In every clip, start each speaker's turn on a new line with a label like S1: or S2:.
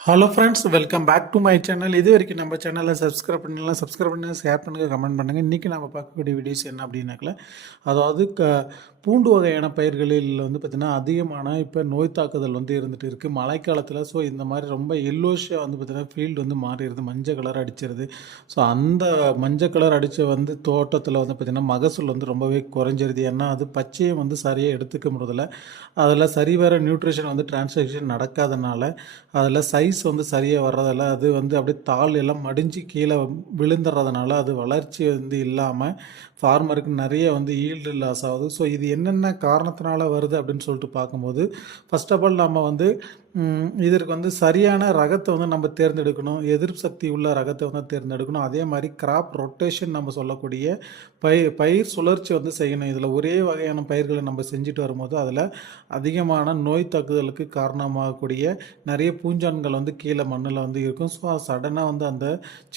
S1: Hello friends welcome back to my channel இது வரைக்கும் நம்ம சேனலை சப்ஸ்கிரைப் பண்ணலாம் சப்ஸ்கிரைப் பண்ணுங்கள்? ஷேர் பண்ணுங்கள் கமெண்ட் பண்ணுங்கள் இன்றைக்கி நம்ம பார்க்கக்கூடிய வீடியோஸ் என்ன அப்படின்னாக்கல அதாவது க பூண்டு வகையான பயிர்களில் வந்து பார்த்திங்கன்னா அதிகமான இப்போ நோய் தாக்குதல் வந்து இருந்துகிட்டு இருக்குது மழைக்காலத்தில் ஸோ இந்த மாதிரி ரொம்ப எல்லோஷியாக வந்து பார்த்திங்கன்னா ஃபீல்டு வந்து மாறிடுது. மஞ்சள் கலர் அடிச்சிருது. ஸோ அந்த மஞ்சள் கலர் அடித்த வந்து தோட்டத்தில் வந்து பார்த்திங்கன்னா மகசூல் வந்து ரொம்பவே குறைஞ்சிருது. ஏன்னா அது பச்சையை வந்து சரியாக எடுத்துக்க முடியல அதில் சரி வர நியூட்ரிஷன் வந்து டிரான்சாக்ஷன் நடக்காதனால அதில் சைஸ் வந்து சரியாக வர்றதில்ல அது வந்து அப்படியே தாள் எல்லாம் மடிஞ்சு கீழே விழுந்துடுறதுனால அது வளர்ச்சி வந்து இல்லாமல் ஃபார்மருக்கு நிறைய வந்து ஈல்டு லாஸ் ஆகுது. ஸோ இது என்னென்ன காரணத்தினால வருது அப்படின்னு சொல்லிட்டு பார்க்கும்போது ஃபர்ஸ்ட் ஆஃப் ஆல் நம்ம வந்து இதற்கு வந்து சரியான ரகத்தை வந்து நம்ம தேர்ந்தெடுக்கணும். எதிர்ப்பு சக்தி உள்ள ரகத்தை வந்து தேர்ந்தெடுக்கணும். அதே மாதிரி கிராப் ரொட்டேஷன் நம்ம சொல்லக்கூடிய பயிர் பயிர் சுழற்சி வந்து செய்யணும். இதில் ஒரே வகையான பயிர்களை நம்ம செஞ்சுட்டு வரும்போது அதில் அதிகமான நோய் தாக்குதலுக்கு காரணமாகக்கூடிய நிறைய பூஞ்சான்கள் வந்து கீழே மண்ணில் வந்து இருக்கும். ஸோ சடனாக வந்து அந்த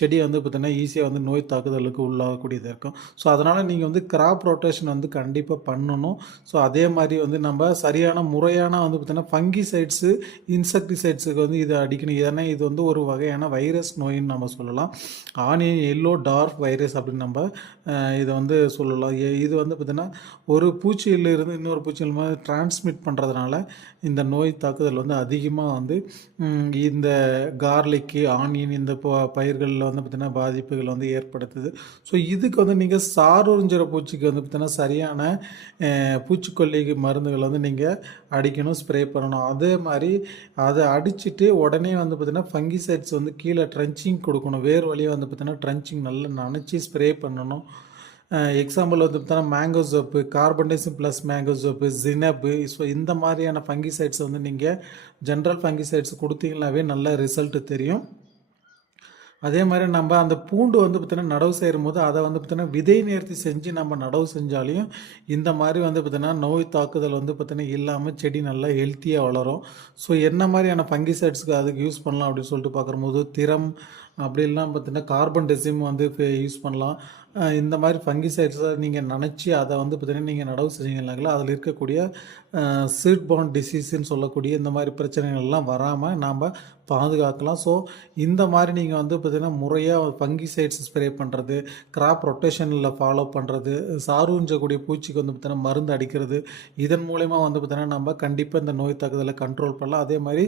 S1: செடியை வந்து பார்த்திங்கன்னா ஈஸியாக வந்து நோய் தாக்குதலுக்கு உள்ளாகக்கூடியதாக இருக்கும். ஸோ அதனால் நீங்கள் வந்து கிராப் ரொட்டேஷன் வந்து கண்டிப்பாக பண்ணணும். ஸோ அதே மாதிரி வந்து நம்ம சரியான முறையான வந்து பார்த்திங்கன்னா ஃபங்கி சைட்ஸு இன்செக்டிசைட்ஸுக்கு வந்து இதை அடிக்கணும். ஏன்னா இது வந்து ஒரு வகையான வைரஸ் நோயின்னு நம்ம சொல்லலாம். ஆனியன் எல்லோ டார்க் வைரஸ் அப்படின்னு நம்ம இதை வந்து சொல்லலாம். இது வந்து பார்த்திங்கன்னா ஒரு பூச்சியிலிருந்து இன்னொரு பூச்சியில் மாதிரி டிரான்ஸ்மிட் பண்ணுறதுனால இந்த நோய் தாக்குதல் வந்து அதிகமாக வந்து இந்த கார்லிக்கு ஆனியன் இந்த ப- பயிர்களில் வந்து பார்த்திங்கன்னா பாதிப்புகள் வந்து ஏற்படுத்துது. ஸோ இதுக்கு வந்து நீங்கள் சாரூரிஞ்சிற பூச்சிக்கு வந்து பார்த்திங்கன்னா சரியான பூச்சிக்கொல்லி மருந்துகள் வந்து நீங்கள் அடிக்கணும் ஸ்ப்ரே பண்ணணும். அதே மாதிரி அதை அடிச்சுட்டு உடனே வந்து பார்த்திங்கன்னா ஃபங்கிசைட்ஸ் வந்து கீழே ட்ரென்ச்சிங் கொடுக்கணும். வேர் வழியாக வந்து பார்த்திங்கன்னா ட்ரென்ச்சிங் நல்லா நனைச்சி ஸ்ப்ரே பண்ணணும். எக்ஸாம்பிள் வந்து பார்த்தோன்னா மேங்கோ சோப்பு carbendazim plus mango soap ஜினப்பு so இந்த மாதிரியான ஃபங்கிசைட்ஸ் வந்து நீங்கள் ஜென்ரல் ஃபங்கிசைட்ஸ் கொடுத்தீங்கன்னாவே நல்ல ரிசல்ட்டு தெரியும். அதே மாதிரி நம்ம அந்த பூண்டு வந்து பார்த்திங்கன்னா நடவு செய்யும் போது அதை வந்து பார்த்திங்கன்னா விதை நேர்த்தி செஞ்சு நம்ம நடவு செஞ்சாலையும் இந்த மாதிரி வந்து பார்த்திங்கன்னா நோய் தாக்குதல் வந்து பார்த்திங்கன்னா இல்லாமல் செடி நல்லா ஹெல்த்தியாக வளரும். ஸோ என்ன மாதிரியான ஃபங்கிசைட்ஸ்க்கு அதுக்கு யூஸ் பண்ணலாம் அப்படின்னு சொல்லிட்டு பார்க்கும்போது திறம் அப்படி இல்லைனா பார்த்தீங்கன்னா கார்பன் டெசிம் வந்து யூஸ் பண்ணலாம். இந்த மாதிரி ஃபங்கிசைட்ஸை நீங்கள் நினச்சி அதை வந்து பார்த்திங்கன்னா நீங்கள் நடவு செஞ்சீங்கன்னாங்களா அதில் இருக்கக்கூடிய சீட் பவுன் டிசீஸ்ன்னு சொல்லக்கூடிய இந்த மாதிரி பிரச்சனைகள்லாம் வராமல் நாம் பாதுகாக்கலாம். ஸோ இந்த மாதிரி நீங்கள் வந்து பார்த்திங்கன்னா முறையாக ஃபங்கிசைட்ஸ் ஸ்ப்ரே பண்ணுறது கிராப் ரொட்டேஷனில் ஃபாலோ பண்ணுறது சாரூஞ்சக்கூடிய பூச்சிக்கு வந்து பார்த்திங்கன்னா மருந்து அடிக்கிறது இதன் மூலயமா வந்து பார்த்திங்கன்னா நம்ம கண்டிப்பாக இந்த நோய் தாக்குதலை கண்ட்ரோல் பண்ணலாம். அதே மாதிரி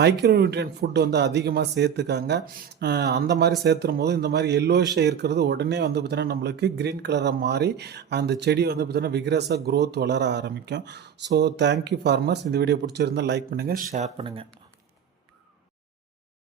S1: மைக்ரோ நியூட்ரியன் ஃபுட் வந்து அதிகமாக சேர்த்துக்காங்க. அந்த மாதிரி சேர்த்துடும் போது இந்த மாதிரி எல்லோஷை இருக்கிறது உடனே வந்து பார்த்திங்கன்னா நம்மளுக்கு க்ரீன் கலராக மாறி அந்த செடி வந்து பார்த்திங்கன்னா விக்ரஸாக க்ரோத் வளர ஆரம்பிக்கும். ஸோ தேங்க்யூ ஃபார்மர்ஸ் இந்த வீடியோ பிடிச்சிருந்தா லைக் பண்ணுங்கள் ஷேர் பண்ணுங்கள்